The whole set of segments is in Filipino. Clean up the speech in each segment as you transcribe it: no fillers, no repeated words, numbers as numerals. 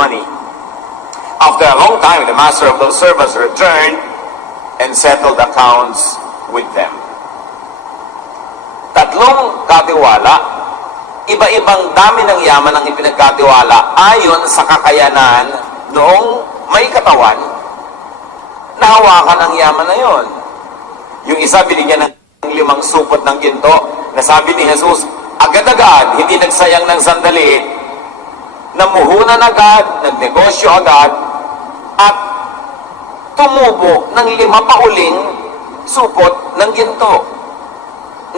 money. After a long time, the master of those servants returned and settled accounts with them. Tatlong katiwala, iba-ibang dami ng yaman ang ipinagkatiwala ayon sa kakayanan noong may katawan, nahawakan ang yaman na yon. Yung isa binigyan ng 5 supot ng ginto, na sabi ni Jesus, agad-agad, hindi nagsayang ng sandali, namuhunan agad, nagnegosyo agad, at tumubo ng 5 pa uling supot ng ginto,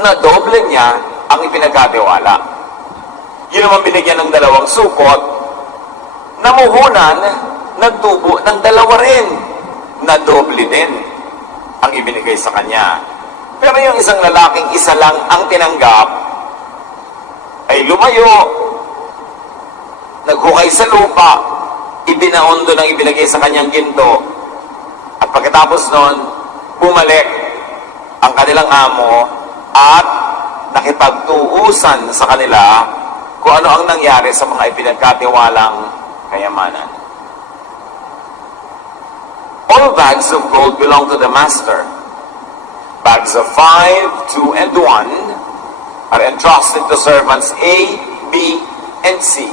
na doble niya ang ipinagkatiwala. Yun naman binigyan ng 2 supot, namuhunan, nagtubo ng 2 rin, na doble din ang ibinigay sa kanya. Pero yung isang lalaking isa lang ang tinanggap, ay lumayo, naghukay sa lupa, ibinaon doon ang ibinigay sa kanyang ginto, at pagkatapos nun, bumalik ang kanilang amo at nakipagtuusan sa kanila kung ano ang nangyari sa mga ipinagkatiwalang kayamanan. All bags of gold belong to the master. Bags of 5, 2, and 1 are entrusted to servants A, B, and C.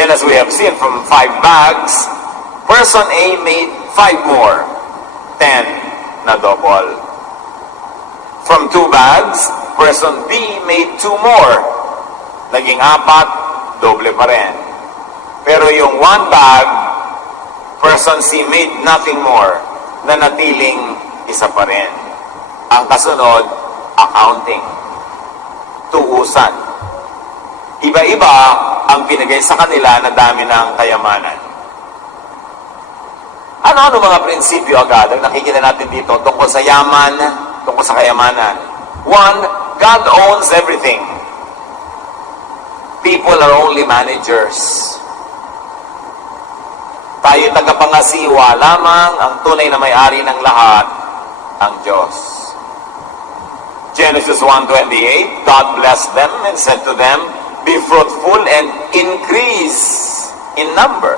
And as we have seen, from 5 bags, person A made 5 more, 10 na double. From 2 bags, person B made 2 more, naging 4, doble pa rin. Pero yung 1 bag, person C made nothing more, na natiling isa pa rin. Ang kasunod, accounting, tuusan. Iba-iba ang binigay sa kanila na dami ng kayamanan. Ano-ano mga prinsipyo agad ang nakikita natin dito tungkol sa yaman, tungkol sa kayamanan? 1, God owns everything. People are only managers. Tayo tagapangasiwa lamang, ang tunay na may-ari ng lahat, ang Diyos. Genesis 1:28, God blessed them and said to them, be fruitful and increase in number.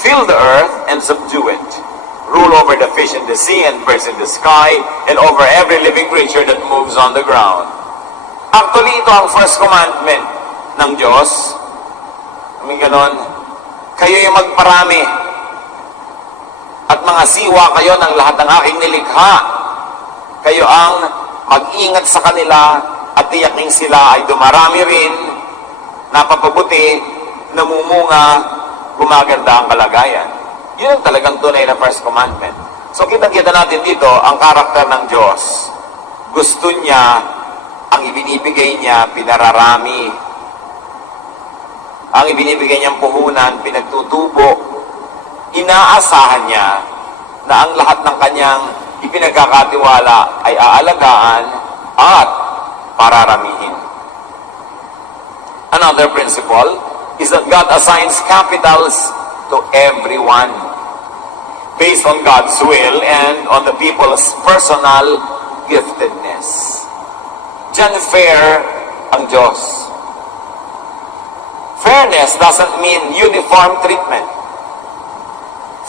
Fill the earth and subdue it. Rule over the fish in the sea and birds in the sky and over every living creature that moves on the ground. Actually, ito ang first commandment ng Diyos. May ganon, kayo yung magparami at mga siwa kayo ng lahat ng aking nilikha. Kayo ang mag-ingat sa kanila at tiyaking sila ay dumarami rin, napapabuti, namumunga, gumaganda ang kalagayan. Yun ang talagang tunay na first commandment. So kitang-kita natin dito ang karakter ng Diyos. Gusto niya, ang ibinibigay niya, pinararami. Ang ibinibigay niyang puhunan, pinagtutubo. Inaasahan niya na ang lahat ng kanyang ipinagkakatiwala ay aalagaan at pararamihin. Another principle is that God assigns capitals to everyone based on God's will and on the people's personal giftedness. Diyan fair ang Diyos. Fairness doesn't mean uniform treatment.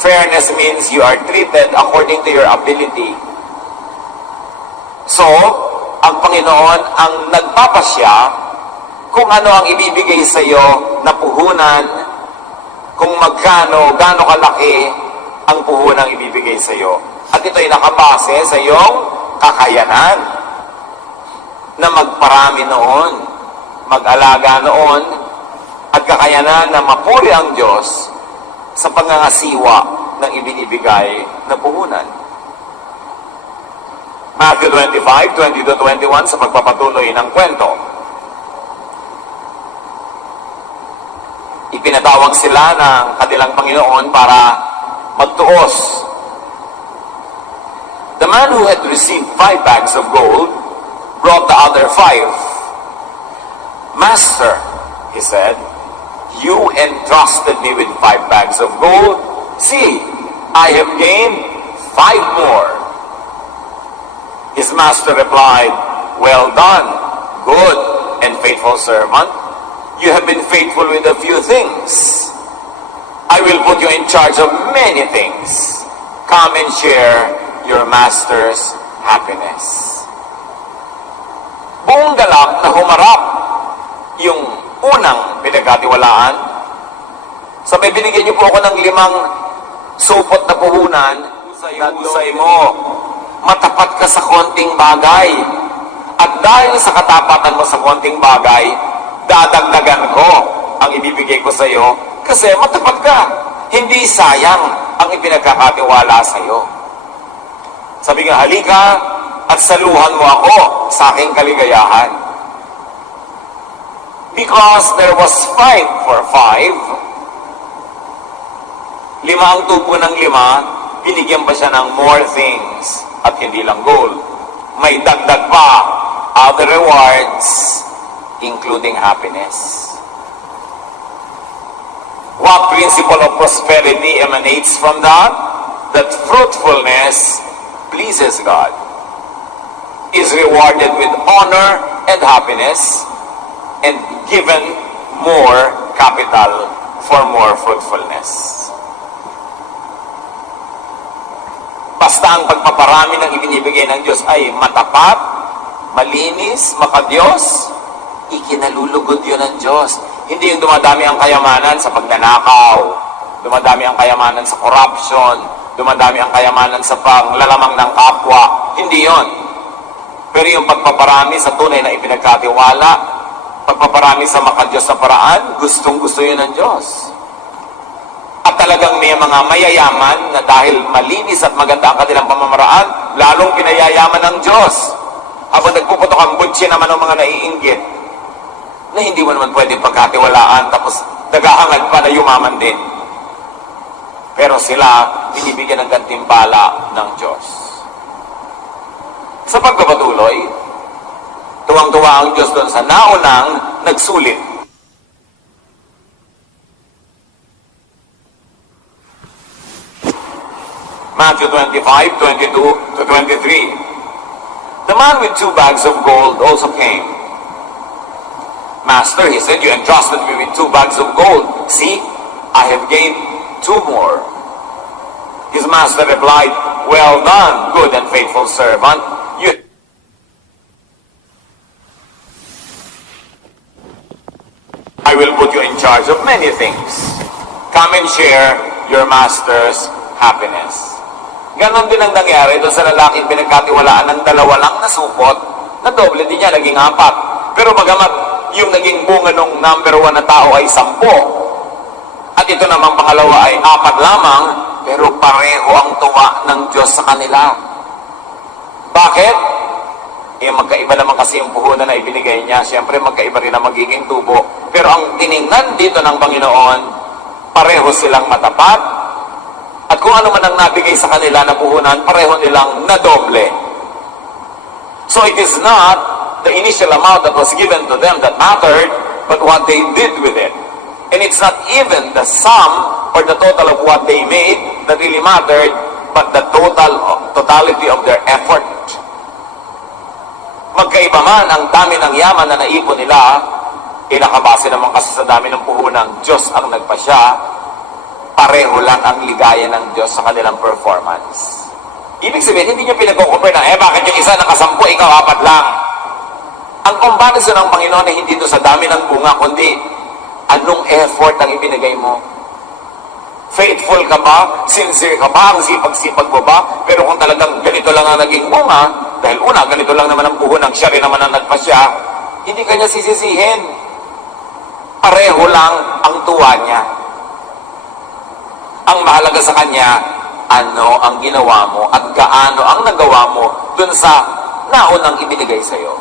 Fairness means you are treated according to your ability. So, ang Panginoon ang nagpapasya kung ano ang ibibigay sa iyo na puhunan, kung magkano, gaano kalaki ang puhunang ibibigay sa iyo. At ito ay nakabase sa iyong kakayanan na magparami noon, mag-alaga noon, at kakayanan na mapuri ang Diyos sa pangangasiwa ng ibinibigay na puhunan. Matthew 25, 20-21 sa pagpapatuloy ng kwento. Ipinatawag sila ng kanilang Panginoon para magtuos. The man who had received 5 bags of gold brought the other 5. Master, he said, you entrusted me with 5 bags of gold. See, I have gained 5 more. His master replied, well done, good and faithful servant. You have been faithful with a few things. I will put you in charge of many things. Come and share your master's happiness. Buong galak na humarap yung unang pinagkatiwalaan. Sabay binigyan niyo po ako ng 5 supot na puhunan. Husay mo, matapat ka sa konting bagay. At dahil sa katapatan mo sa konting bagay, dadagdagan ko ang ibibigay ko sa iyo kasi matapat ka. Hindi sayang ang ipinagkakatiwala sa iyo. Sabi nga, halika at saluhan mo ako sa aking kaligayahan. Because there was 5 for 5, 5 ang tubo ng 5, binigyan pa siya ng more things at hindi lang gold. May dagdag pa, other rewards, including happiness. What principle of prosperity emanates from that? That fruitfulness pleases God, is rewarded with honor and happiness, and given more capital for more fruitfulness. Basta ang pagpaparami ng ibinibigay ng Diyos ay matapat, malinis, makadiyos, ikinalulugod yun ng Diyos. Hindi yung dumadami ang kayamanan sa pagnanakaw, dumadami ang kayamanan sa corruption, dumadami ang kayamanan sa panglalamang ng kapwa. Hindi yon. Pero yung pagpaparami sa tunay na ipinagkatiwala, pagpaparami sa makadiyos na paraan, gustong-gusto yun ng Diyos. At talagang may mga mayayaman na dahil malinis at maganda ang kanilang pamamaraan, lalong pinayayaman ng Diyos. Habang nagpuputok ang butsi naman ng mga naiinggit, na hindi mo naman pwede pagkatiwalaan, tapos nagahangad pa na yumaman din. Pero sila, binibigyan ng gantimpala ng Diyos. Sa pagpapatuloy, tuwang-tuwa ang Diyos doon sa naunang nagsulit. Matthew 25:22-23. The man with 2 bags of gold also came. Master, he said, you entrusted me with 2 bags of gold. See, I have gained 2 more. His master replied, well done, good and faithful servant. I will put you in charge of many things. Come and share your master's happiness. Ganon din ang nangyari doon sa lalaking pinagkatiwalaan ng 2 lang na supot, na doble din niya, naging 4. Pero bagamat yung naging bunga ng number 1 na tao ay 10, at ito namang pangalawa ay 4 lamang, pero pareho ang tuwa ng Diyos sa kanila. Bakit? Magkaiba naman kasi yung puhunan na ibinigay niya. Siyempre, magkaiba rin ang magiging tubo. Pero ang tiningnan dito ng Panginoon, pareho silang matapat, at kung ano man ang nabigay sa kanila na puhunan, pareho nilang nadoble. So it is not the initial amount that was given to them that mattered, but what they did with it. And it's not even the sum or the total of what they made that really mattered, but the totality of their effort. Magkaiba man ang dami ng yaman na naipon nila, nakabase naman kasi sa dami ng puhunang Diyos ang nagpasya, pareho lang ang ligaya ng Diyos sa kanilang performance. Ibig sabihin, hindi nyo pinag-compare na, bakit yung isa nakasampu, ikaw 4 lang. Ang comparison ng Panginoon ay hindi ito sa dami ng bunga, kundi anong effort ang ibinigay mo. Faithful ka ba? Sincere ka ba? Ang sipag-sipag mo ba? Pero kung talagang ganito lang ang naging bunga, dahil una, ganito lang naman ang puhunan, siya rin naman ang nagpasya, hindi ka niya sisisihin. Pareho lang ang tuwa niya. Ang mahalaga sa kanya, ano ang ginawa mo at gaano ang nagawa mo dun sa naunang ibinigay sa'yo.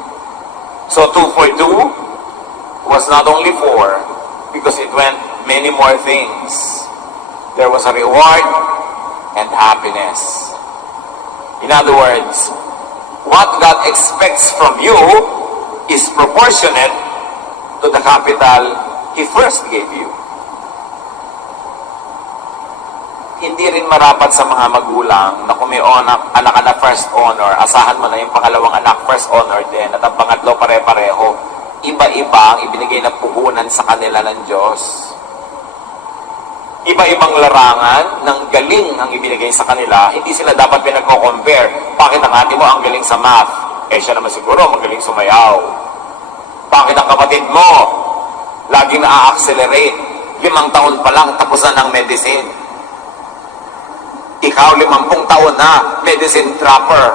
So 2 for 2 was not only 4, because it went many more things. There was a reward and happiness. In other words, what God expects from you is proportionate to the capital He first gave you. Hindi rin marapat sa mga magulang na kung may anak na first honor, asahan mo na yung pangalawang anak first honor din, at ang pangatlo pare-pareho. Iba-iba ang ibinigay na puhunan sa kanila ng Diyos. iba-ibang larangan ng galing ang ibinigay sa kanila, hindi sila dapat pinagko-compare. Bakit ang ate mo ang galing sa math? Eh siya naman siguro magaling sumayaw. Bakit ang kapatid mo laging na-accelerate? 5 taon pa lang tapos na ng medicine. Ikaw 50 taon na, medicine trapper.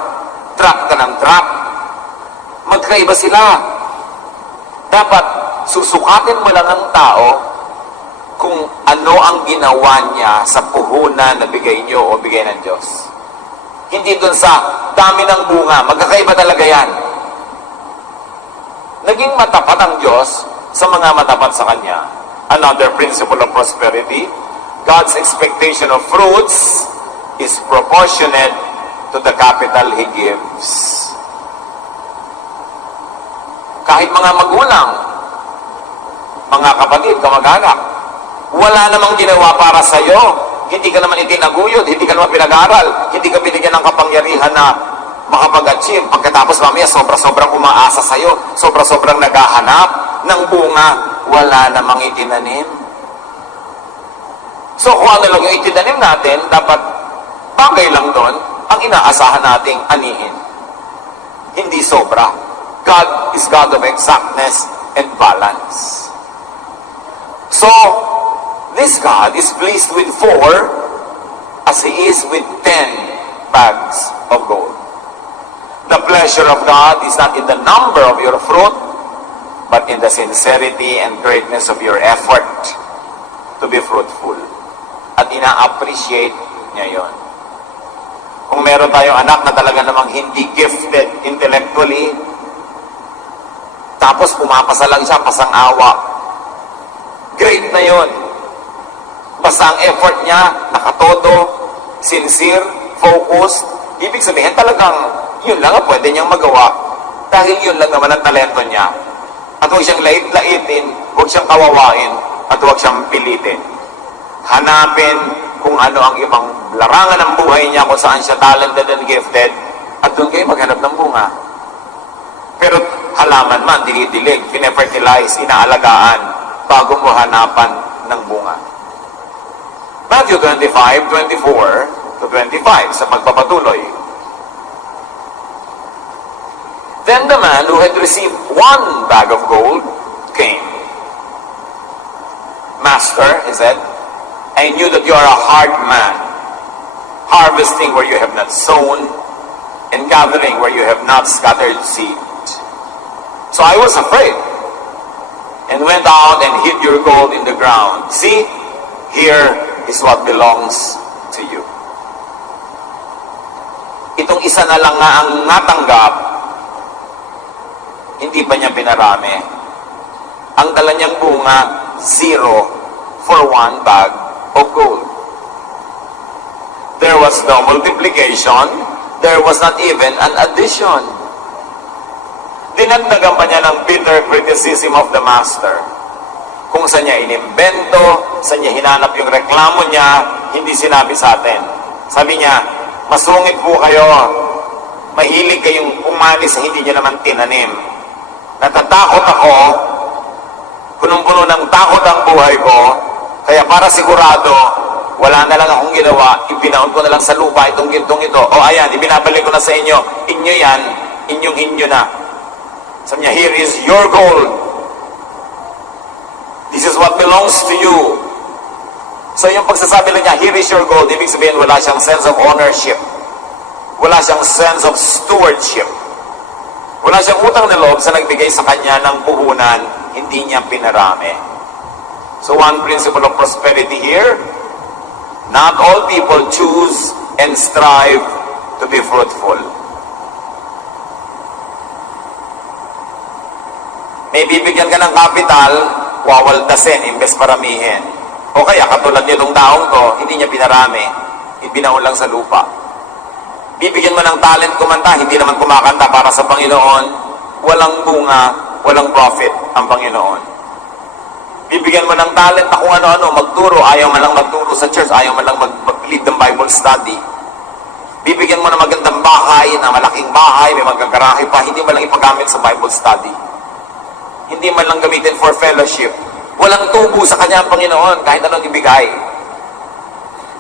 Trap ka ng trap. Magkaiba sila. Dapat susukatin mo lang ang tao kung ano ang ginawa niya sa puhunan na bigay niyo o bigay ng Diyos. Hindi dun sa dami ng bunga. Magkakaiba talaga yan. Naging matapat ang Diyos sa mga matapat sa Kanya. Another principle of prosperity, God's expectation of fruits is proportionate to the capital He gives. Kahit mga magulang, mga kapatid, kamag-anak, wala namang ginawa para sa iyo. Hindi ka naman itinaguyod, hindi ka naman pinag-aral, hindi ka binigyan ng kapangyarihan na makapag-achieve. Pagkatapos mamaya, sobra-sobrang umaasa sa iyo, sobra-sobrang naghahanap ng bunga, wala namang itinanim. So kung ano lang yung itinanim natin, dapat bagay lang doon ang inaasahan nating anihin. Hindi sobra. God is God of exactness and balance. So, this God is pleased with 4 as He is with 10 bags of gold. The pleasure of God is not in the number of your fruit, but in the sincerity and greatness of your effort to be fruitful. At ina-appreciate niya yon. Kung meron tayong anak na talaga namang hindi gifted intellectually, tapos pumapasa lang siya, pasang-awa, great na yon. Basta ang effort niya, nakatodo, sincere, focused, ibig sabihin talagang yun lang ang pwede niyang magawa dahil yun lang naman ang talento niya. At huwag siyang lait-laitin, huwag siyang kawawain, at huwag siyang pilitin. Hanapin kung ano ang ibang larangan ng buhay niya, kung saan siya talented and gifted, at doon kayo maghanap ng bunga. Pero halaman man, dinidilig, pine-fertilize, inaalagaan, bago mo hanapan ng bunga. Matthew 25:24 to 25, sa pagpapatuloy. Then the man who had received 1 bag of gold came. Master, he said, I knew that you are a hard man, harvesting where you have not sown, and gathering where you have not scattered seed. So I was afraid, and went out and hid your gold in the ground. See, here is what belongs to you. Itong isa na lang nga ang natanggap, hindi pa niya pinarami. Ang dala niyang bunga, 0 for 1 bag of gold. There was no multiplication, there was not even an addition. Dinagdagan pa niya ng bitter criticism of the master. Kung saan niya inimbento, saan niya hinanap yung reklamo niya, hindi sinabi sa atin. Sabi niya, masungit po kayo, mahilig kayong umalis sa hindi niya naman tinanim. Natatakot ako, punong-puno ng takot ang buhay ko, kaya para sigurado, wala na lang akong ginawa, ipinaon ko na lang sa lupa itong gintong ito. O ayan, ibinabalik ko na sa inyo, inyo yan, inyong-inyo na. Sabi niya, here is your gold. This is what belongs to you. So yung pagsasabi lang niya, here is your gold, ibig sabihin wala siyang sense of ownership. Wala siyang sense of stewardship. Wala siyang utang na loob sa nagbigay sa kanya ng puhunan, hindi niya pinarami. So one principle of prosperity here, not all people choose and strive to be fruitful. May bibigyan ka ng kapital, wawaldasin, imbes paramihin. O kaya, katulad nitong taong to, hindi niya pinarami, ibinaon lang sa lupa. Bibigyan mo ng talent kumanta, hindi naman kumakanta para sa Panginoon, walang bunga, walang profit ang Panginoon. Bibigyan mo ng talent na kung ano-ano, magturo, ayaw man lang magturo sa church, ayaw man lang mag-lead ng Bible study. Bibigyan mo ng magandang bahay, na malaking bahay, may magagarahe pa, hindi man lang ipagamit sa Bible study. Hindi man lang gamitin for fellowship. Walang tubo sa kanya ang Panginoon, kahit anong ibigay.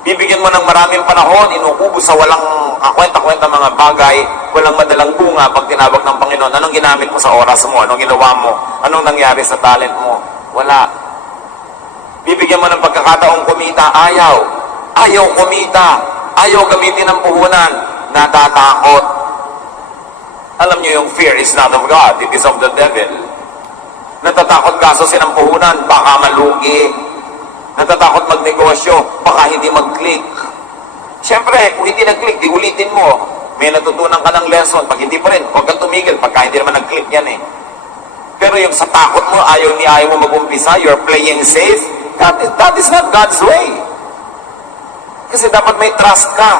Bibigyan mo ng maraming panahon, inuubos sa walang kakwenta-kwenta mga bagay, walang madalang bunga pag tinawag ng Panginoon. Anong ginamit mo sa oras mo? Anong ginawa mo? Anong nangyari sa talent mo? Wala. Bibigyan mo ng pagkakataong kumita, ayaw. Ayaw kumita. Ayaw gamitin ng puhunan. Natatakot. Alam niyo yung fear is not of God, it is of the devil. Natatakot gastusin ang puhunan, baka malugi. Natatakot magnegosyo, baka hindi mag-click. Siyempre, kung hindi nag-click, di ulitin mo. May natutunan ka ng lesson. Pag hindi pa rin, huwag kang tumigil pagka hindi naman nag-click yan eh. Pero yung sa takot mo, ayaw mo mag-umpisa, you're playing safe, that is not God's way. Kasi dapat may trust ka.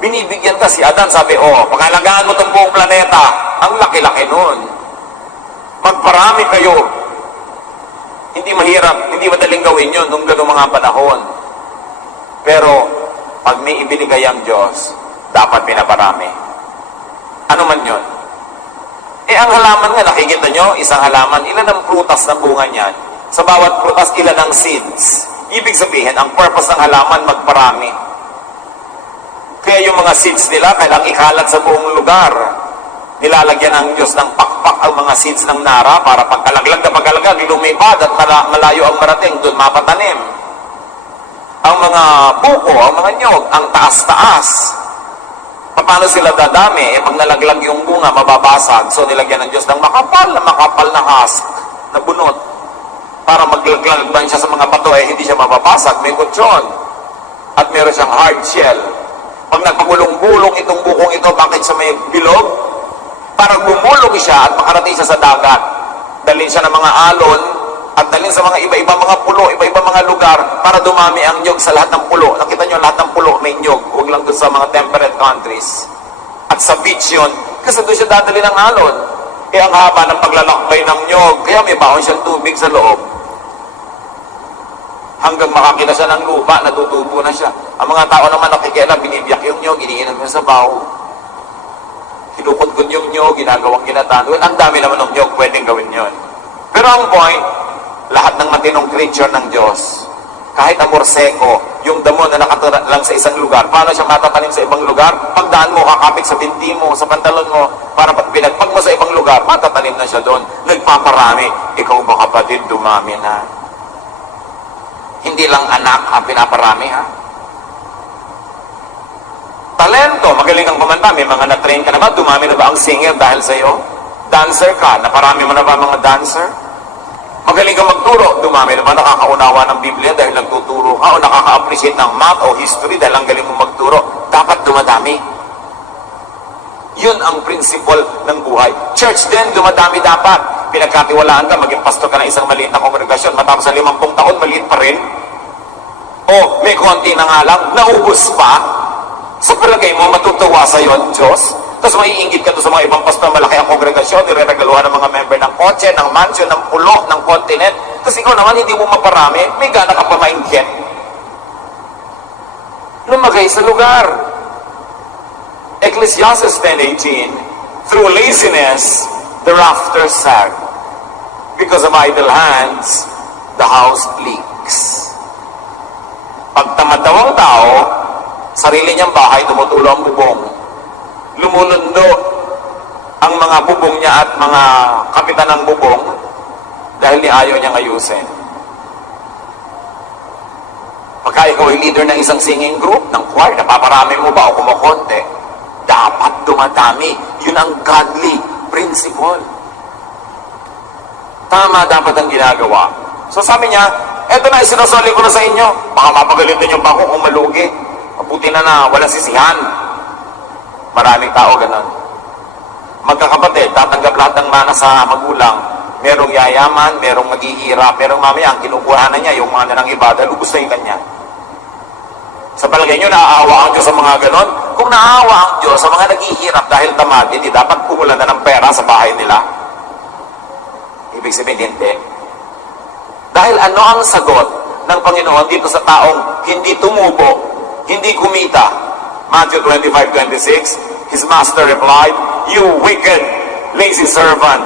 Binibigyan ka si Adan, sabi, pangalagaan mo itong buong planeta. Ang laki-laki nun. Magparami kayo. Hindi mahirap, hindi madaling gawin yun nung gano'ng mga panahon. Pero, pag may ibinigay ang Diyos, dapat pinaparami. Ano man yun? Ang halaman nga, nakikita nyo, isang halaman, ilan ang prutas ng bunga niyan? Sa bawat prutas, ilan ang seeds? Ibig sabihin, ang purpose ng halaman, magparami. Kaya yung mga seeds nila, kailang ikalat sa buong lugar. Nilalagyan ng Diyos ng pakpak ang mga seeds ng nara para pagkalaglag na pagkalaglag, lumipad at malayo ang marating, doon mapatanim. Ang mga buko, ang mga nyog, ang taas-taas. Paano sila dadami? Pag nalaglag yung bunga, mababasag. So nilagyan ng Diyos ng makapal na husk, na bunot. Para maglaglag siya sa mga bato, hindi siya mababasag. May kutsyon. At meron siyang hard shell. Pag nagpagulong-bulong itong bukong ito, bakit siya may bilog? Para bumulong siya at makarating siya sa dagat. Dalhin siya ng mga alon at dalhin sa mga iba-iba mga pulo, iba-iba mga lugar para dumami ang nyog sa lahat ng pulo. Nakita nyo, lahat ng pulo may nyog. Huwag lang doon sa mga temperate countries. At sa beach yun, kasi doon siya dadali ng alon. Kaya ang haba ng paglalakbay ng nyog, kaya may baon siyang tubig sa loob. Hanggang makakita siya ng lupa, natutubo na siya. Ang mga tao naman nakikialam, binibiyak yung nyog, iniinom niya sa baho. Kinukudkod yung nyog, ginagawang ginatan. Well, ang dami naman ng nyog, pwedeng gawin yon. Pero ang point, lahat ng matinong creature ng Diyos, kahit ang morseko, yung damo na nakatira lang sa isang lugar, paano siya matatanim sa ibang lugar? Pagdaan mo, kakapit sa binti mo, sa pantalon mo, para pag pinagpag mo sa ibang lugar, matatanim na siya doon. Nagpaparami. Ikaw ba kapatid, dumami na. Hindi lang anak ang pinaparami, ha? Talento, magaling kang kumanta, may mga na-train ka na ba? Dumami na ba ang singer dahil sa iyo? Dancer ka, naparami mo na ba mga dancer? Magaling kang magturo, dumami na ba nakakaunawa ng Biblia dahil nagtuturo ka o nakaka-appreciate ng math o history dahil ang galing mong magturo? Dapat dumadami. Yun ang principle ng buhay. Church din, dumadami dapat. Pinagkatiwalaan ka, maging pastor ka ng isang maliit na kongregasyon, matapos sa 50 taon, maliit pa rin. O, may konti na nga lang, naubos pa. Sa palagay mo, matutuwa sa iyo, Diyos? Tapos maiinggit ka doon sa mga ibang pastor, malaki ang kongregasyon, nireregaluhan ng mga member ng kotse, ng mansion, ng pulo, ng continent. Tapos ikaw naman, hindi mo maparami, may gana ka pa mainggit. Lumagay sa lugar. Ecclesiastes 10:18, through laziness, the rafters sag. Because of idle hands, the house leaks. Pag tamad daw ang tao, sarili niyang bahay, tumutulo ang bubong. Lumulundo ang mga bubong niya at mga kapitan ng bubong dahil ayaw niyang ayusin. Pagka ikaw ay leader ng isang singing group, ng choir, napaparami mo ba o kumukonte? Dapat dumadami. Yun ang godly principle. Tama dapat ang ginagawa. So sabi niya, eto na, isinusoli ko na sa inyo. Baka mapagalitan niyo pa ako kung malugi. Mabuti na walang sisihan. Maraming tao ganun. Magkakapatid, tatanggap lahat ng mana sa magulang. Merong yayaman, merong maghihirap, pero mamaya ang kinukuha na niya, yung mana ng iba, dahil ubus na yung kanya. Sa palagay nyo, naaawa ang Diyos sa mga ganon? Kung naaawa ang Diyos sa mga naghihirap dahil tamad, hindi dapat kumulan na ng pera sa bahay nila. Ibig sabihin, hindi. Dahil ano ang sagot ng Panginoon dito sa taong hindi tumubo, hindi kumita? Matthew 25:26, his master replied, "You wicked, lazy servant.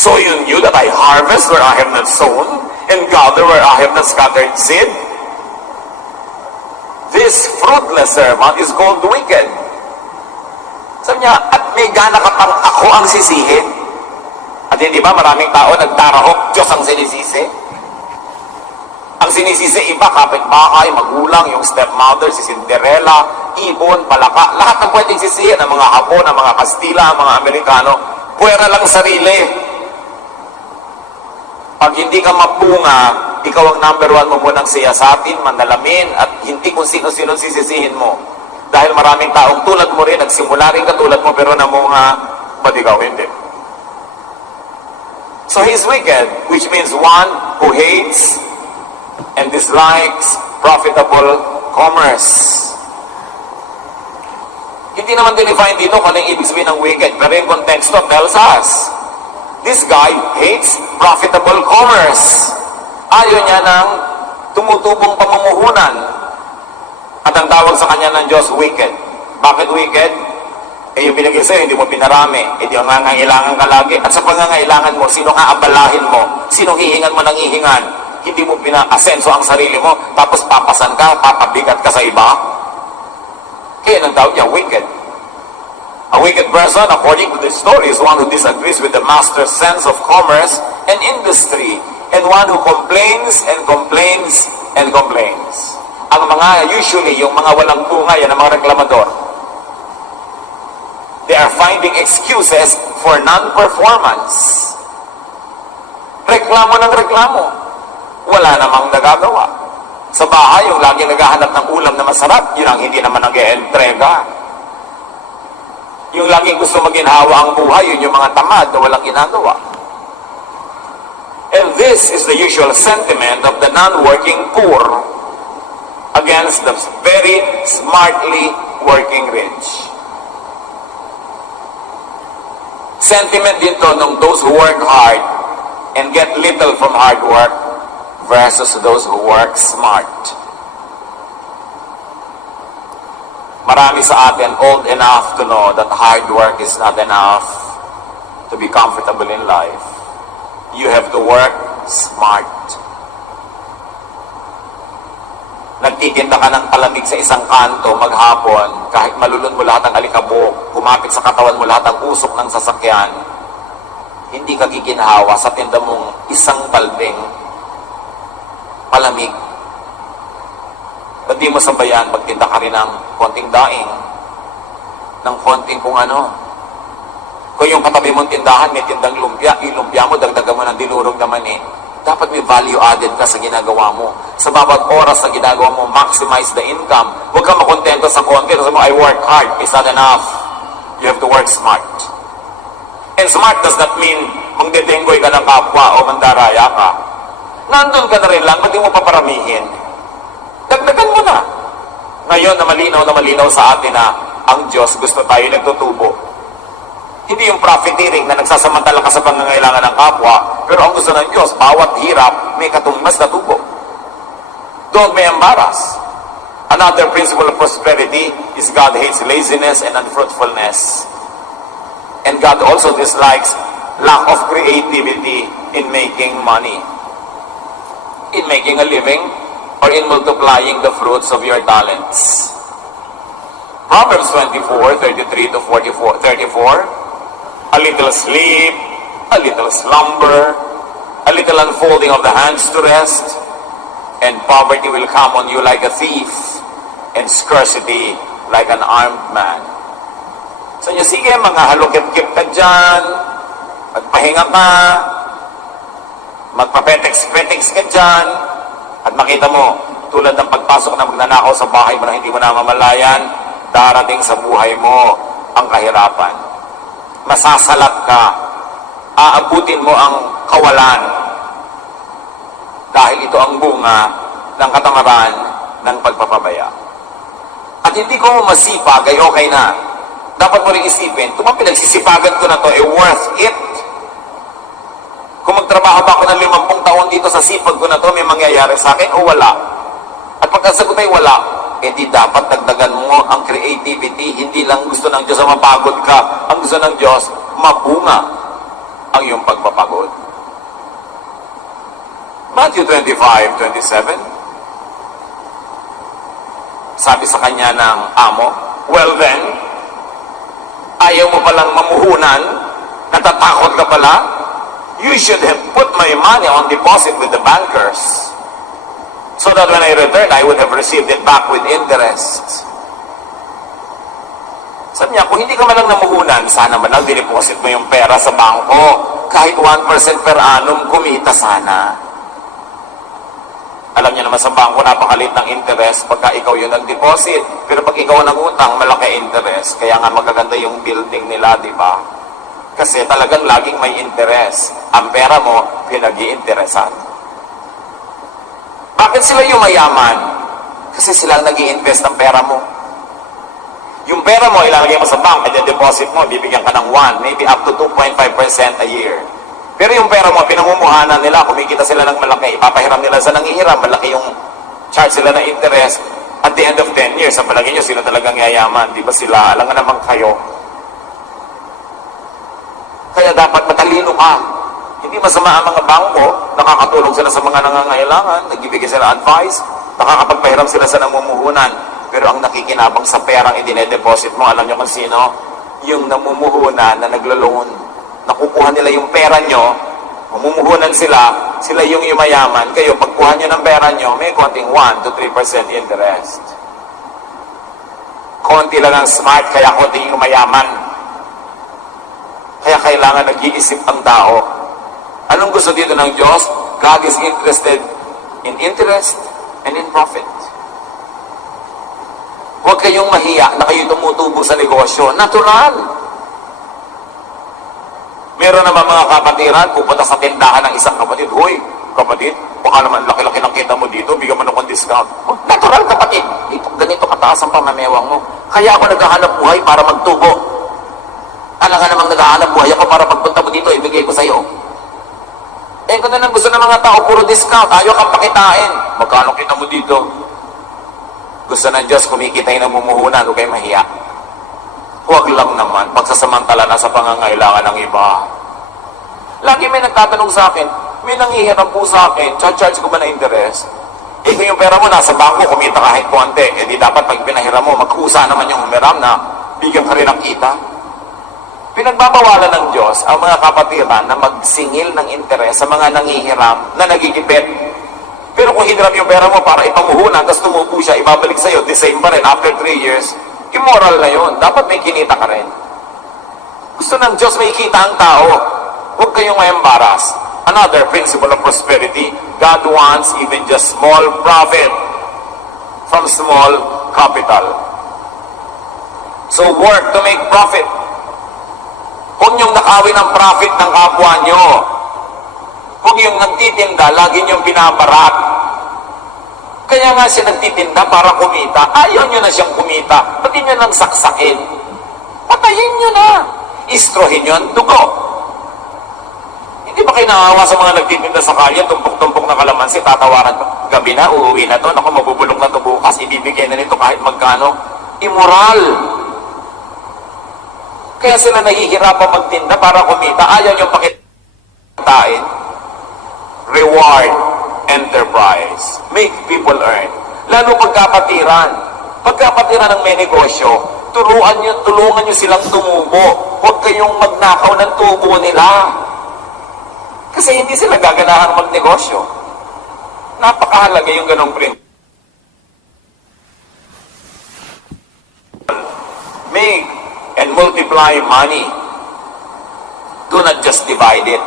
So you knew that I harvest where I have not sown, and gather where I have not scattered seed?" this fruitless servant is called wicked. Sabi niya, at may gana ka pang ako ang sisihin. At hindi ba maraming tao nagtarahok, Diyos ang sinisisi? Ang sinisisi iba, kapitbahay, magulang, yung stepmother, si Cinderella, ibon, palaka, lahat ng pwedeng sisihin, ang mga Hapon, ang mga Kastila, ang mga Amerikano, puwera lang sarili. Pag hindi ka mapunga, ikaw ang number one mo munang siyasatin, manalamin, at hindi kung sino-sino sisisihin mo. Dahil maraming taong tulad mo rin, nagsimula rin katulad mo, pero namunga, ba't ikaw hindi? So he's wicked, which means one who hates and dislikes profitable commerce. Hindi naman dinefine dito kung ano yung ibig sabihin ng wicked, pero yung konteksto tells us, this guy hates profitable commerce. Ayaw niya ng tumutubong pamumuhunan. At ang tawag sa kanya ng Diyos, wicked. Bakit wicked? Eh yung binigay sa'yo, hindi mo pinarami. Eh di ang nangangailangan ka lagi. At sa pangangailangan mo, sino ka abalahin mo? Sino hihingan mo ng hihingan? Hindi mo pina-asenso ang sarili mo, tapos papasan ka, papabigat ka sa iba. Kaya ang tawag niya, wicked. A wicked person, according to this story, is one who disagrees with the master's sense of commerce and industry, and one who complains and complains and complains. Ang mga, usually, yung mga walang bunga, yan ang mga reklamador. They are finding excuses for non-performance. Reklamo ng reklamo. Wala namang nagagawa. Sa bahay, yung lagi naghahanap ng ulam na masarap, yun ang hindi naman nag-e-entrega. Yung laging gusto maginhawa ang buhay, yun yung mga tamad na walang ginagawa. And this is the usual sentiment of the non-working poor against the very smartly working rich. Sentiment dito ng those who work hard and get little from hard work versus those who work smart. Marami sa atin old enough to know that hard work is not enough to be comfortable in life. You have to work smart. Nagtitinda ka ng palamig sa isang kanto maghapon, kahit malulun mo lahat ng alikabok, kumapit sa katawan mo lahat ng usok ng sasakyan, hindi ka giginhawa sa tinda mong isang balbing palamig. Ba't di mo sabayan, magtinda ka rin ng konting daing, ng konting kung ano. Kung yung katabi mong tindahan, may tindang lumpia, ilumpia mo, dagdagan mo ng dinurog na mani. Dapat may value added ka sa ginagawa mo. Sa bawat oras na ginagawa mo, maximize the income. Huwag kang makontento sa konti. Sabi mo, I work hard. It's not enough. You have to work smart. And smart does not mean magdedenggoy ka ng kapwa o mandaraya ka. Nandun ka na rin lang, ba't di mo paparamihin? Dagdagan mo na. Ngayon na malinaw sa atin na ang Diyos gusto tayo nagtutubo. Hindi yung profiteering na nagsasamantala ka sa pangangailangan ng kapwa, pero ang gusto ng Diyos, bawat hirap may katumbas na tubo. Don't be embarrassed. Another principle of prosperity is God hates laziness and unfruitfulness. And God also dislikes lack of creativity in making money, in making a living, or in multiplying the fruits of your talents. Proverbs 24:33 to 34. A little sleep, a little slumber, a little unfolding of the hands to rest, and poverty will come on you like a thief, and scarcity like an armed man. So niya, sige, mga halukip-kip ka dyan, magpahinga ka, magpapetex-petex ka dyan, at makita mo, tulad ng pagpasok na magnanakaw sa bahay mo na hindi mo namamalayan, darating sa buhay mo ang kahirapan. Masasalat ka, aabutin mo ang kawalan dahil ito ang bunga ng katamaran ng pagpapabaya. At hindi ko masipag ay okay na. Dapat mo rin isipin, kung pinagsisipagan ko na to, worth it. Kung magtrabaho ba ako ng 50 taon dito sa sipag ko na to, may mangyayari sa akin o wala? At pagkasagot ay wala, di dapat dagdagan mo ang creativity. Hindi lang gusto ng Diyos na mapagod ka. Ang gusto ng Diyos, mabunga ang iyong pagpapagod. Matthew 25:27. Sabi sa kanya ng amo, well then, ayaw mo palang mamuhunan? Natatakot ka pala? You should have put my money on deposit with the bankers, so that when I return, I would have received it back with interest. Sabi niya, kung hindi ka man lang namuhunan, sana man lang dineposit mo yung pera sa bangko. Kahit 1% per annum, kumita sana. Alam niyo naman sa bangko, napakalit ng interest pagka ikaw yung nag-deposit. Pero pag ikaw ang nag-utang, malaki interest. Kaya nga magaganda yung building nila, di ba? Kasi talagang laging may interest. Ang pera mo, pinag-i-interesan. Bakit sila yung mayaman? Kasi sila ang nag-i-invest ng pera mo. Yung pera mo, ilalagay mo sa bank, at deposit mo, bibigyan ka ng 1, maybe up to 2.5% a year. Pero yung pera mo, pinamumuhanan nila, kumikita sila ng malaki, ipapahiram nila sa nangihiram, malaki yung charge sila ng interest. At the end of 10 years, sa palagay nyo, sino talagang yayaman? Di ba sila? Alam nga naman kayo. Kaya dapat matalino ka. Hindi masama ang mga bangko, nakakatulong sila sa mga nangangailangan, nagbibigay sila advice, nakakapagpahiram sila sa namumuhunan. Pero ang nakikinabang sa perang idine-deposit mo, alam nyo kung sino? Yung namumuhunan na naglo-loan. Nakukuha nila yung pera nyo, mamumuhunan sila, sila yung yumayaman. Kayo, pagkuha nyo ng pera nyo, may konting 1 to 3% interest. Konti lang ang smart, kaya konti yung yumayaman. Kaya kailangan nag-iisip ang tao. Anong gusto dito ng Diyos? God is interested in interest and in profit. Huwag kayong mahiya na kayo tumutubo sa negosyo. Natural. Meron naman mga kapatiran, pupunta sa tindahan ng isang kapatid, "Hoy, kapatid, baka naman laki-laki ng kita mo dito, bigyan mo ng discount." Oh, natural, kapatid. Dito, ganito kataas ang pamamewang mo. Kaya ako naghahanap buhay para magtubo. Alam nga namang naghahanap buhay ako para pagpunta mo dito, ibigay ko sa'yo. Eh, kung na gusto ng mga tao, puro discount, ayaw kang pakitain. Magkano kita mo dito? Gusto ng Diyos, kumikita yung namumuhunan, huwag kayo mahiya. Huwag lang naman, pagsasamantala na sa pangangailangan ng iba. Lagi may nagtatanong sa akin, may nanghihiram po sa akin, charge ko ba na interest? Eh, kung yung pera mo nasa bangko, kumita kahit konti, eh di dapat pag pinahiram mo, magkusa naman yung humiram na bigyan ka rin ng kita. Pinagbabawalan ng Diyos ang mga kapatiran na magsingil ng interes sa mga nanghihiram na nagigipit. Pero kung hiniram yung pera mo para ipamuhunan, tapos tumubo siya, ibabalik sa'yo, the same pa rin after 3 years, immoral na yun. Dapat may kinita ka rin. Gusto ng Diyos may kita ang tao. Huwag kayong ma-embarrass. Another principle of prosperity, God wants even just small profit from small capital. So work to make profit. Huwag niyong nakawin ang profit ng kapwa niyo. Huwag yung nagtitinda, lagi niyong binabarat. Kaya nga siya nagtitinda para kumita. Ayaw niyo na siyang kumita. Pati niyo nang saksakin. Patayin niyo na. Istrohin niyo ang dugo. Hindi ba kayo naawa sa mga nagtitinda sa kalye, tumpok-tumpok na kalamansi, tatawaran ko, gabi na, uuwi na to, naku, mabubulok na to bukas, ibibigay na nito kahit magkano. Immoral. Kaya sila nahihirapan magtinda para kumita. Ayaw niyong pakitain. Reward enterprise. Make people earn. Lalo pagkapatiran. Pagkapatiran ng may negosyo, tulungan nyo silang tumubo. Huwag kayong magnakaw ng tubo nila. Kasi hindi sila gaganahang magnegosyo. Napakahalaga yung ganong print. Make and multiply money. Do not just divide it.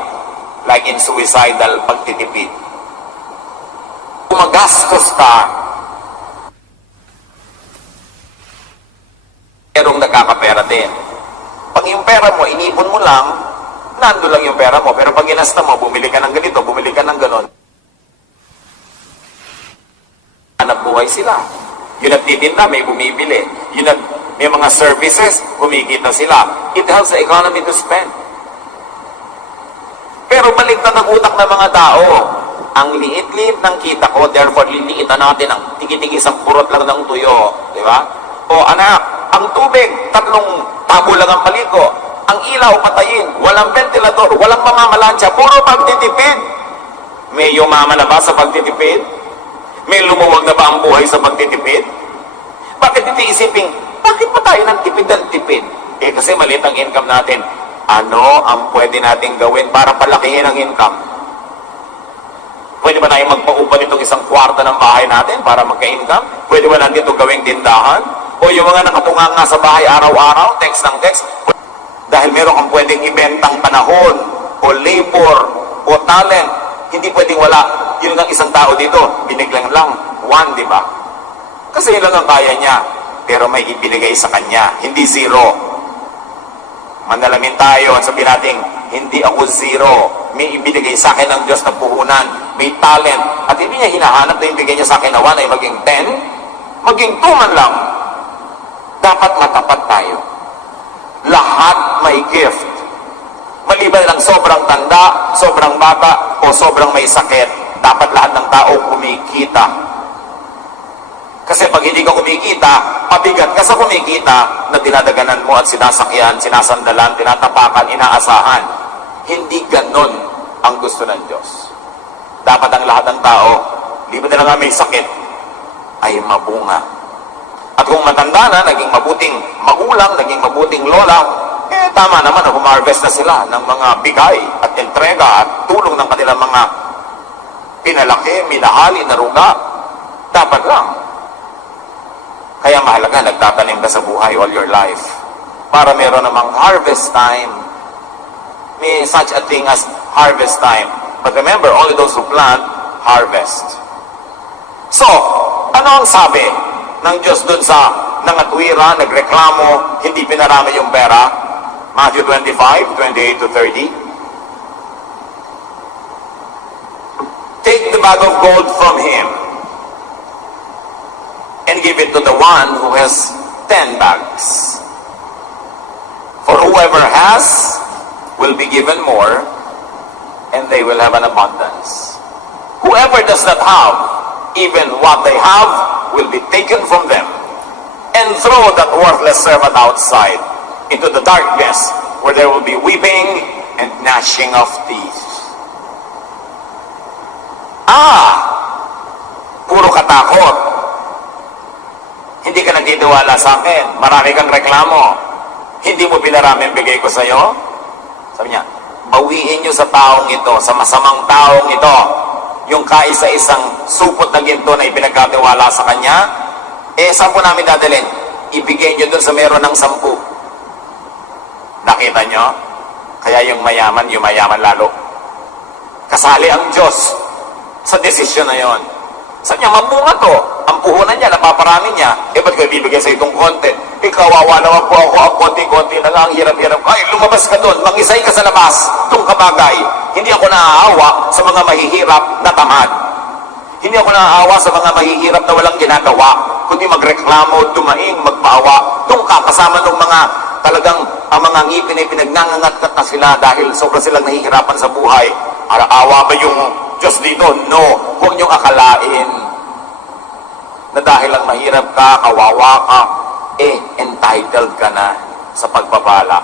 Like in suicidal pagtitipid. Kung magastos ka, merong nagkakapera din. Pag yung pera mo, inipon mo lang, nando lang yung pera mo. Pero pag ginasta mo, bumili ka ng ganito, bumili ka ng ganon. Hanap buhay sila. Yung nagtitinda, may bumibili. May mga services, kumikita sila. It helps the economy to spend. Pero baligtad ang utak ng mga tao. Ang liit-liit ng kita ko, therefore liliitan natin ang tigi-tigi isang purot lang ng tuyo. Di ba? O anak, ang tubig, 3 tabo lang ang paliko. Ang ilaw, patayin. Walang ventilador, walang mamamalansya. Puro pagtitipid. May yumaman na ba sa pagtitipid? May lumuwag na ba ang buhay sa pagtitipid? Bakit hindi isipin, bakit pa tayo ng tipid ng tipid? Eh kasi maliit ang income natin. Ano ang pwede nating gawin para palakihin ang income? Pwede ba tayo magpaupa nitong isang kwarta ng bahay natin para magka-income? Pwede ba natin ito gawing tindahan? O yung mga nakatunga nga sa bahay araw-araw, text ng text? Dahil meron kang pwedeng ibentang panahon, o labor, o talent, hindi pwedeng wala. Yun ang isang tao dito, biniglang lang, one, di ba? Kasi yun lang ang kaya niya, pero may ibinigay sa kanya, hindi zero. Manalamin tayo at sabihin natin, hindi ako zero. May ibinigay sa akin ng Diyos na puhunan, may talent, at hindi niya hinahanap na ibigay niya sa akin na 1 ay maging 10, maging 2 man lang. Dapat matapat tayo. Lahat may gift. Maliban lang sobrang tanda, sobrang bata, o sobrang may sakit, dapat lahat ng tao kumikita. Kasi pag hindi ka kumikita, pabigat ka sa kumikita na dinadaganan mo at sinasakyan, sinasandalan, tinatapakan, inaasahan. Hindi ganon ang gusto ng Diyos. Dapat ang lahat ng tao, liban na nga may sakit, ay mabunga. At kung matanda na, naging mabuting magulang, naging mabuting lola, eh tama naman na humarvest na sila ng mga bigay at entrega at tulong ng kanilang mga pinalaki, minahali, naruga. Dapat lang. Kaya mahalaga, nagtatanim ka sa buhay all your life para meron namang harvest time. May such a thing as harvest time. But remember, only those who plant, harvest. So, ano ang sabi ng Diyos dun sa nangatwira, nagreklamo, hindi pinarami yung pera? Matthew 25, 28 to 30. Take the bag of gold from him and give it to the one who has 10 bags. For whoever has will be given more, and they will have an abundance. Whoever does not have, even what they have, will be taken from them, and throw that worthless servant outside into the darkness, where there will be weeping and gnashing of teeth. Puro katakot. Hindi ka nagtitiwala sa akin. Marami kang reklamo. Hindi mo pinarami ang bigay ko sa iyo. Sabi niya, bawiin niyo sa taong ito, sa masamang taong ito, yung kaisa-isang supot na ginto na ipinagkatiwala sa kanya. Eh, saan po namin dadalhin? Ibigay niyo doon sa meron ng 10. Nakita nyo? Kaya yung mayaman lalo. Kasali ang Diyos sa desisyon na yon. Sabi niya, mamunga to. Ang puhunan niya, napaparami niya. Eh, ba't ko ibibigay sa itong konti? Eh, kawawa naman po ako. Ang konti-konti na lang, hirap-hirap. Ay, lumabas ka doon. Mangisay ka sa labas. Itong kabagay. Hindi ako naaawa sa mga mahihirap na tamad. Hindi ako naaawa sa mga mahihirap na walang ginagawa. Kundi magreklamo, dumaing, magpaawa. Doon ka, kasama ng mga talagang ang mga ngipin ay pinagnangangat na sila dahil sobrang silang nahihirapan sa buhay. Awa ba yung Diyos dito? No. Huwag niyong akalain na dahil lang mahirap ka, kawawa ka, eh, entitled ka na sa pagpapala.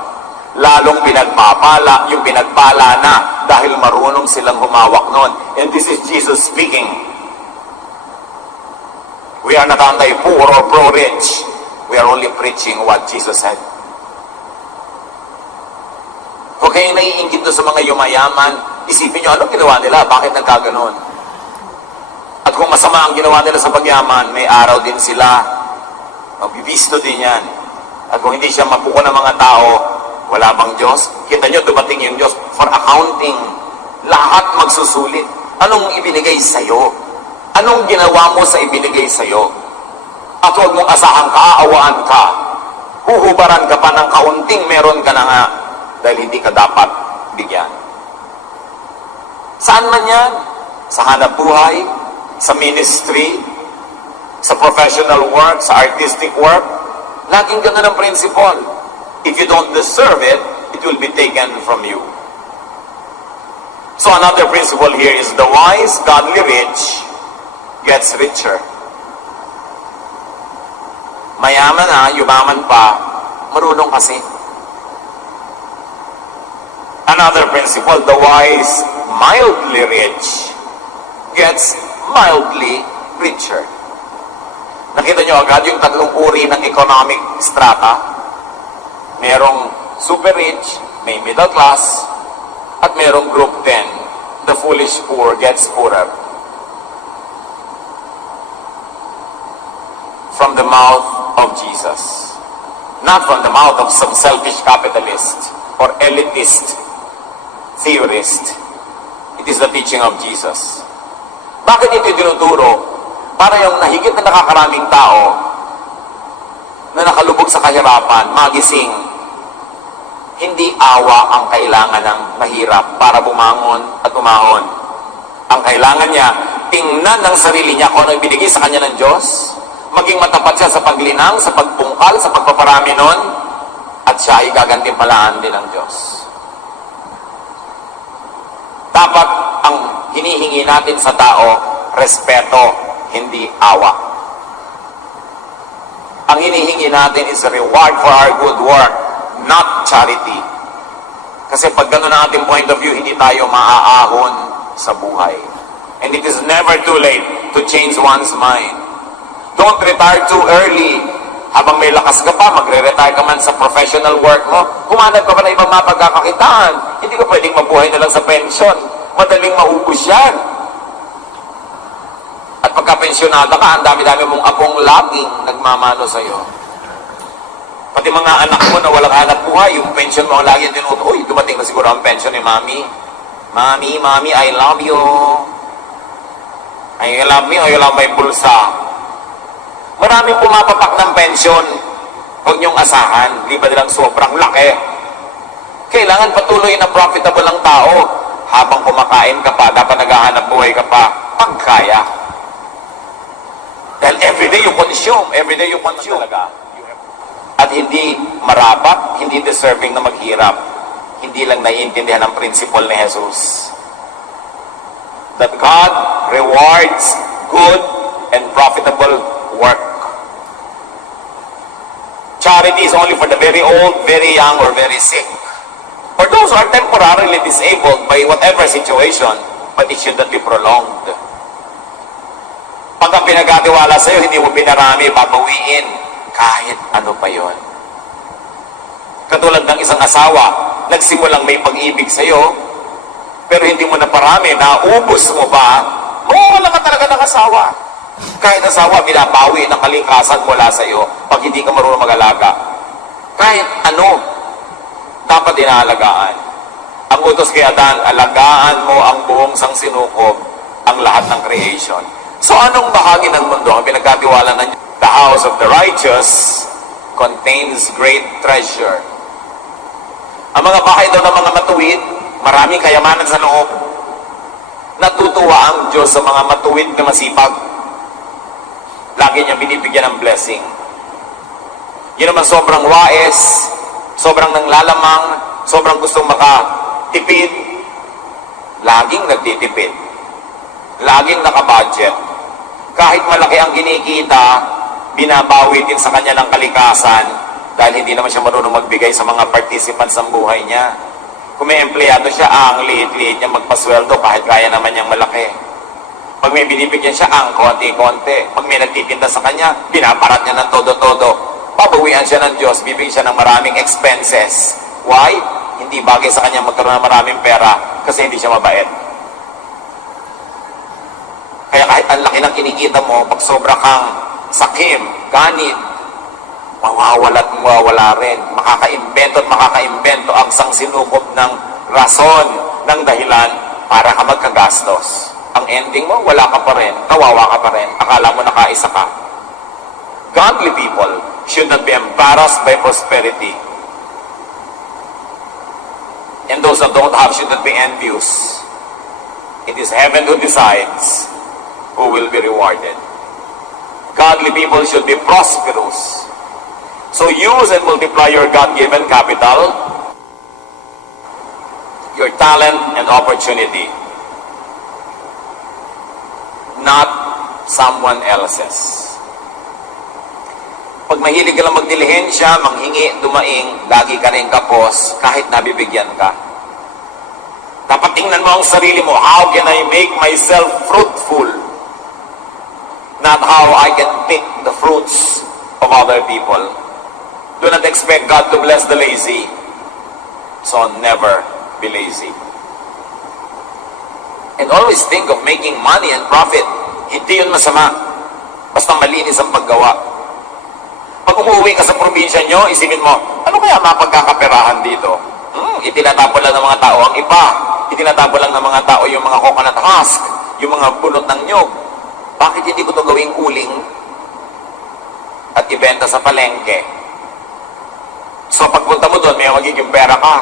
Lalong pinagpapala, yung pinagpala na dahil marunong silang humawak nun. And this is Jesus speaking. We are not anti-poor or pro-rich. We are only preaching what Jesus said. Huwag kayong naiingit sa mga yumayaman, isipin nyo, anong ginawa nila? Bakit nagkaganon? At kung masama ang ginawa nila sa pagyaman, may araw din sila. Magbibisto din yan. At kung hindi siya mapuko ng mga tao, wala bang Diyos? Kita nyo, dumating yung Diyos for accounting. Lahat magsusulit. Anong ibinigay sa'yo? Anong ginawa mo sa ibinigay sa'yo? At huwag mong asahang kaaawaan ka. Huhubaran ka pa ng kaunting meron ka na nga. Dahil hindi ka dapat bigyan. Saan man yan? Sa hanap buhay, sa ministry, sa professional work, sa artistic work, laging ganun ang principle. If you don't deserve it, it will be taken from you. So another principle here is the wise, godly rich gets richer. Mayaman na, yumaman pa, marunong kasi. Another principle, the wise, mildly rich, gets mildly richer. Nakita nyo agad yung tatlong uri ng economic strata. Merong super rich, may middle class, at merong group 10, the foolish poor gets poorer. From the mouth of Jesus. Not from the mouth of some selfish capitalist or elitist theorist. It is the teaching of Jesus. Bakit ito tinuturo? Para yung nahigit na nakakaraming tao na nakalubog sa kahirapan, magising. Hindi awa ang kailangan ng mahirap para bumangon at umahon. Ang kailangan niya, tingnan ng sarili niya kung ano ibinigay sa kanya ng Diyos, maging matapat siya sa paglinang, sa pagpungkal, sa pagpaparami nun, at siya ay gagantimpalaan din ng Diyos. Dapat ang hinihingi natin sa tao, respeto, hindi awa. Ang hinihingi natin is a reward for our good work, not charity. Kasi pag gano'n ang ating point of view, hindi tayo maaahon sa buhay. And it is never too late to change one's mind. Don't retire too early. Habang may lakas ka pa, magre-retire ka man sa professional work mo, humanap ka pa na ibang mapagkakakitaan. Hindi ka pwedeng mabuhay na lang sa pension. Madaling maubos yan. At pagka-pensionada ka, ang dami-dami mong apong laging nagmamano sa'yo. Pati mga anak mo na walang hanap buhay, yung pension mo ang lagi tinuto, uy, dumating na siguro ang pension ni Mami. Mami, I love you. I love me, I love my bulsa. Maraming pumapapak ng pension. Huwag niyong asahan, di ba nilang sobrang laki? Kailangan patuloy na profitable ang tao. Habang kumakain ka pa, dapat naghahanap buhay ka pa, pagkaya. Dahil everyday you consume talaga. At hindi marapat, hindi deserving na maghirap. Hindi lang naiintindihan ang principle ni Jesus. That God rewards good and profitable work. Charity is only for the very old, very young, or very sick. For those who are temporarily disabled by whatever situation, but it should not be prolonged. Pag ang pinagkatiwala sa'yo, hindi mo pinarami, babawiin, kahit ano pa yon. Katulad ng isang asawa, nagsimulang may pag-ibig sa'yo, pero hindi mo na parami, naubos mo ba, wala ka talaga ng asawa. Kahit asawa, binabawi ng kalikasan mula sa'yo pag hindi ka marunong mag-alaga. Kahit ano, dapat inaalagaan. Ang utos kay Adan, alagaan mo ang buong sangsinukob, ang lahat ng creation. So anong bahagi ng mundo ang pinagkatiwala ng the house of the righteous contains great treasure. Ang mga bahay daw ng mga matuwid, maraming kayamanan sa loob. Natutuwa ang Diyos sa mga matuwid na masipag. Lagi niya binibigyan ng blessing. Yun naman sobrang wais, sobrang nanglalamang, sobrang gustong makatipid, laging nagtitipid. Laging nakabudget. Kahit malaki ang kinikita, binabawi din sa kanya ng kalikasan dahil hindi naman siya marunong magbigay sa mga participants ng buhay niya. Kung may empleyado siya, ang liit-liit niya magpasweldo kahit kaya naman niyang malaki. Pag may binibigyan siya, ang konti-konti. Pag may nagtitinda sa kanya, binaparat niya ng todo-todo. Pabawian siya ng Diyos, bibigyan siya ng maraming expenses. Why? Hindi bagay sa kanya magkaroon ng maraming pera kasi hindi siya mabait. Kaya kahit ang laki ng kinikita mo, pag sobra kang sakim, ganit, mawawala rin. Makakaimbento at makakaimbento ang sangsinukob ng rason, ng dahilan para ka magkagastos. Ang ending mo, wala ka pa rin, kawawa ka pa rin, akala mo nakaisa ka. Godly people should not be embarrassed by prosperity. And those that don't have should not be envious. It is heaven who decides who will be rewarded. Godly people should be prosperous. So use and multiply your God-given capital, your talent and opportunity, not someone else's. Pag mahilig ka lang magdilihensya, manghingi, dumaing, lagi ka rin kapos, kahit nabibigyan ka. Dapat tingnan mo ang sarili mo, how can I make myself fruitful? not how I can pick the fruits of other people. Do not expect God to bless the lazy. So never be lazy. And always think of making money and profit. Hindi yun masama. Basta malinis ang paggawa. Pag umuwi ka sa probinsya nyo, isipin mo, ano kaya mapagkakaperahan dito? Itinatapon lang ng mga tao ang ipa. Itinatapon lang ng mga tao yung mga coconut husk, yung mga bunot ng nyog. Bakit hindi ko ito gawing uling at ibenta sa palengke? So pagpunta mo doon, may magiging pera ka.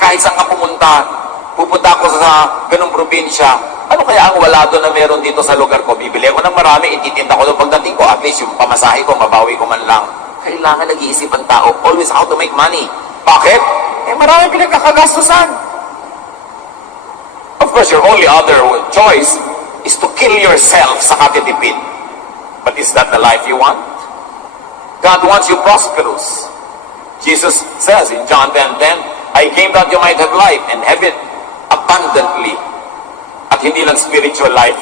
Kahit saan ka pupunta ako sa ganung probinsya, ano kaya ang wala doon na meron dito sa lugar ko? Bibili ako ng marami, ititinda ko doon pagdating ko, at least yung pamasahe ko, mabawi ko man lang. Kailangan nag-iisip ang tao, always how to make money. Bakit? Marami pinagkakagastusan. Of course, your only other choice is to kill yourself sa katitipid. But is that the life you want? God wants you prosperous. Jesus says in John 10:10, I came that you might have life and have it abundantly. At hindi lang spiritual life.